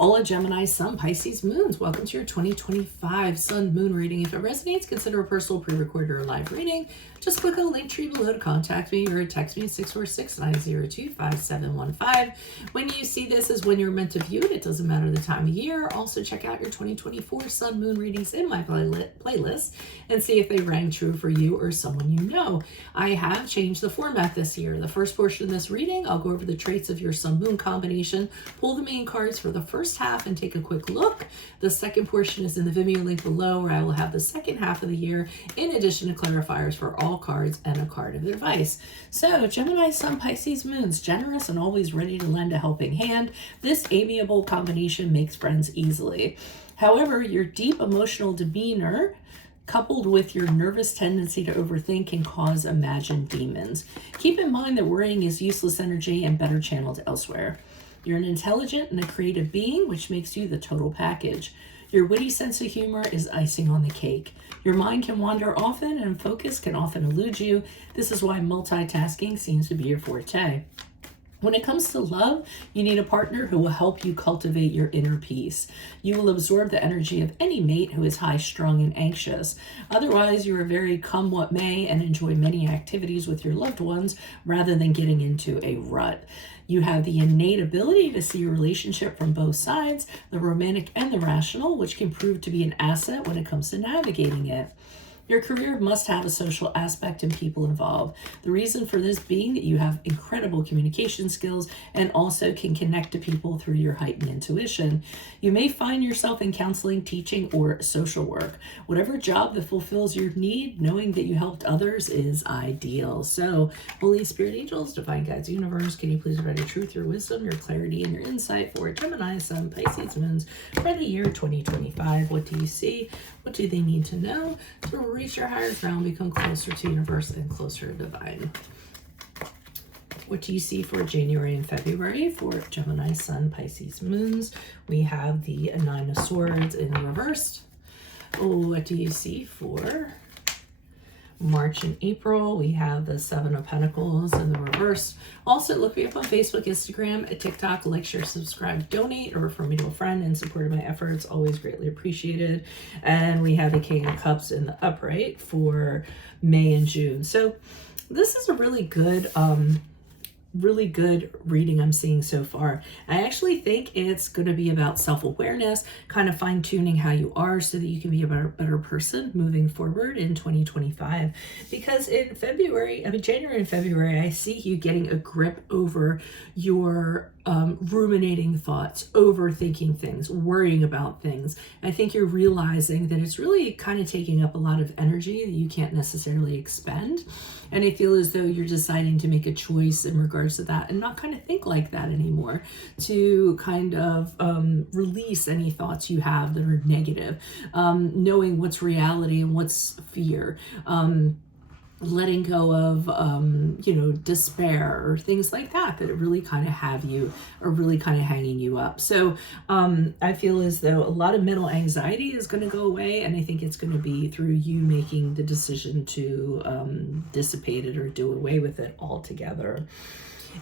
Hola Gemini, Sun, Pisces, Moons. Welcome to your 2025 Sun Moon reading. If it resonates, consider a personal pre-recorded or live reading. Just click on the link tree below to contact me or text me at 646-902-5715. When you see this is when you're meant to view it. It doesn't matter the time of year. Also check out your 2024 Sun Moon readings in my playlist and see if they rang true for you or someone you know. I have changed the format this year. The first portion of this reading, I'll go over the traits of your Sun Moon combination, pull the main cards for the first half and take a quick look. The second portion is in the Vimeo link below, where I will have the second half of the year in addition to clarifiers for all cards and a card of advice. So Gemini, Sun, Pisces, Moons, generous and always ready to lend a helping hand. This amiable combination makes friends easily. However, your deep emotional demeanor coupled with your nervous tendency to overthink can cause imagined demons. Keep in mind that worrying is useless energy and better channeled elsewhere. You're an intelligent and a creative being, which makes you the total package. Your witty sense of humor is icing on the cake. Your mind can wander often and focus can often elude you. This is why multitasking seems to be your forte. When it comes to love, you need a partner who will help you cultivate your inner peace. You will absorb the energy of any mate who is high-strung and anxious. Otherwise, you are very come what may and enjoy many activities with your loved ones rather than getting into a rut. You have the innate ability to see your relationship from both sides, the romantic and the rational, which can prove to be an asset when it comes to navigating it. Your career must have a social aspect and people involved. The reason for this being that you have incredible communication skills and also can connect to people through your heightened intuition. You may find yourself in counseling, teaching, or social work. Whatever job that fulfills your need, knowing that you helped others is ideal. So, Holy Spirit Angels, Divine Guides, Universe, can you please provide your truth, your wisdom, your clarity, and your insight for Gemini, Sun, Pisces, Moons for the year 2025? What do you see? What do they need to know to reach your higher ground, become closer to universe and closer to divine? What do you see for January and February for Gemini, Sun, Pisces, Moons? We have the Nine of Swords in reverse. What do you see for March and April? We have the Seven of Pentacles in the reverse. Also, look me up on Facebook, Instagram, TikTok, like, share, subscribe, donate, or refer me to a friend in support of my efforts. Always greatly appreciated. And we have the King of Cups in the upright for May and June. So this is a really good reading I'm seeing so far. I actually think it's going to be about self-awareness, kind of fine-tuning how you are so that you can be a better person moving forward in 2025. Because in January and February, I see you getting a grip over your ruminating thoughts, overthinking things, worrying about things. I think you're realizing that it's really kind of taking up a lot of energy that you can't necessarily expend. And I feel as though you're deciding to make a choice in regards to that and not kind of think like that anymore, to kind of release any thoughts you have that are negative, knowing what's reality and what's fear. Letting go of, despair or things like that really kind of have you, or really kind of hanging you up. So I feel as though a lot of mental anxiety is going to go away, and I think it's going to be through you making the decision to dissipate it or do away with it altogether.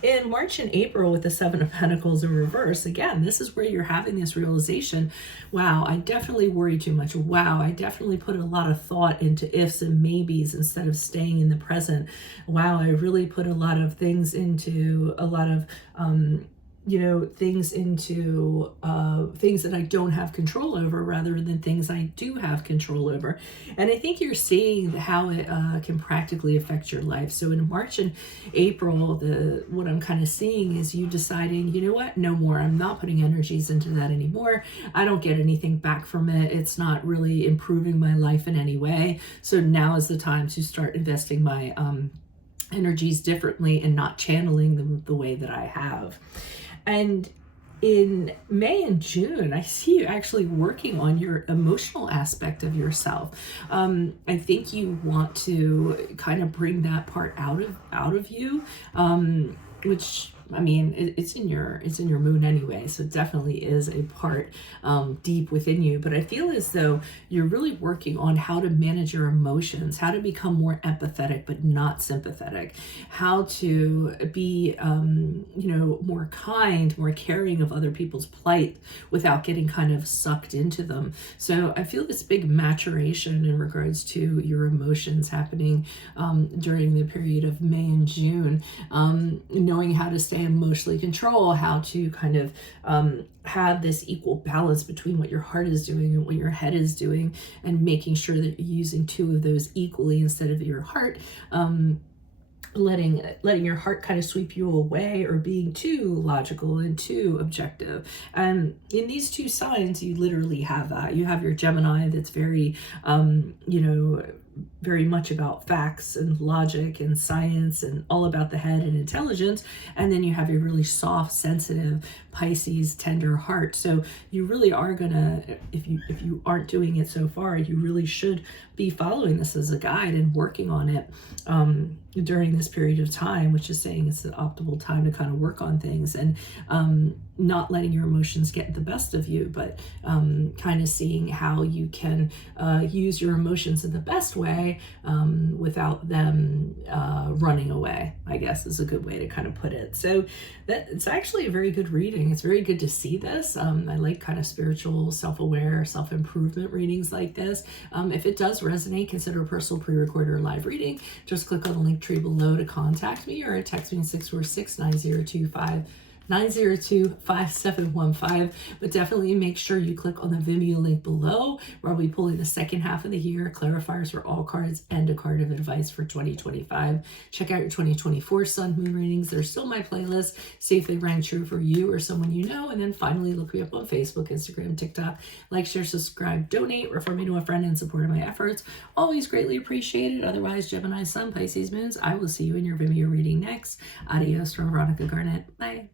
In March and April with the Seven of Pentacles in reverse, again, this is where you're having this realization, wow, I definitely worry too much. Wow, I definitely put a lot of thought into ifs and maybes instead of staying in the present. Wow, I really put a lot of things into things that I don't have control over rather than things I do have control over. And I think you're seeing how it can practically affect your life. So in March and April, what I'm kind of seeing is you deciding, you know what, no more. I'm not putting energies into that anymore. I don't get anything back from it. It's not really improving my life in any way. So now is the time to start investing my energies differently and not channeling them the way that I have. And in May and June, I see you actually working on your emotional aspect of yourself. I think you want to kind of bring that part out of you, which I mean, it's in your moon anyway, so it definitely is a part deep within you. But I feel as though you're really working on how to manage your emotions, how to become more empathetic but not sympathetic, how to be more kind, more caring of other people's plight without getting kind of sucked into them. So I feel this big maturation in regards to your emotions happening during the period of May and June, knowing how to stay emotionally control, how to kind of have this equal balance between what your heart is doing and what your head is doing, and making sure that you're using two of those equally instead of your heart. Letting your heart kind of sweep you away, or being too logical and too objective. And in these two signs, you literally have that. You have your Gemini that's very, very much about facts and logic and science and all about the head and intelligence. And then you have your really soft, sensitive Pisces, tender heart. So you really are gonna, if you aren't doing it so far, you really should be following this as a guide and working on it during this period of time, which is saying it's the optimal time to kind of work on things, and not letting your emotions get the best of you, but kind of seeing how you can use your emotions in the best way without them running away, I guess is a good way to kind of put it. So that it's actually a very good reading. It's very good to see this. I like kind of spiritual, self-aware, self-improvement readings like this. If it does resonate, consider a personal pre-recorded or live reading. Just click on the link tree below to contact me, or text me 646-902-5715. But definitely make sure you click on the Vimeo link below, where I'll be pulling the second half of the year clarifiers for all cards and a card of advice for 2025. Check out your 2024 sun moon readings. They're still my playlist. See if they rang true for you or someone you know. And then finally, look me up on Facebook, Instagram, TikTok. Like, share, subscribe, donate, refer me to a friend in support of my efforts. Always greatly appreciated. Otherwise, Gemini, Sun, Pisces, Moons, I will see you in your Vimeo reading next. Adios from Veronica Garnett. Bye.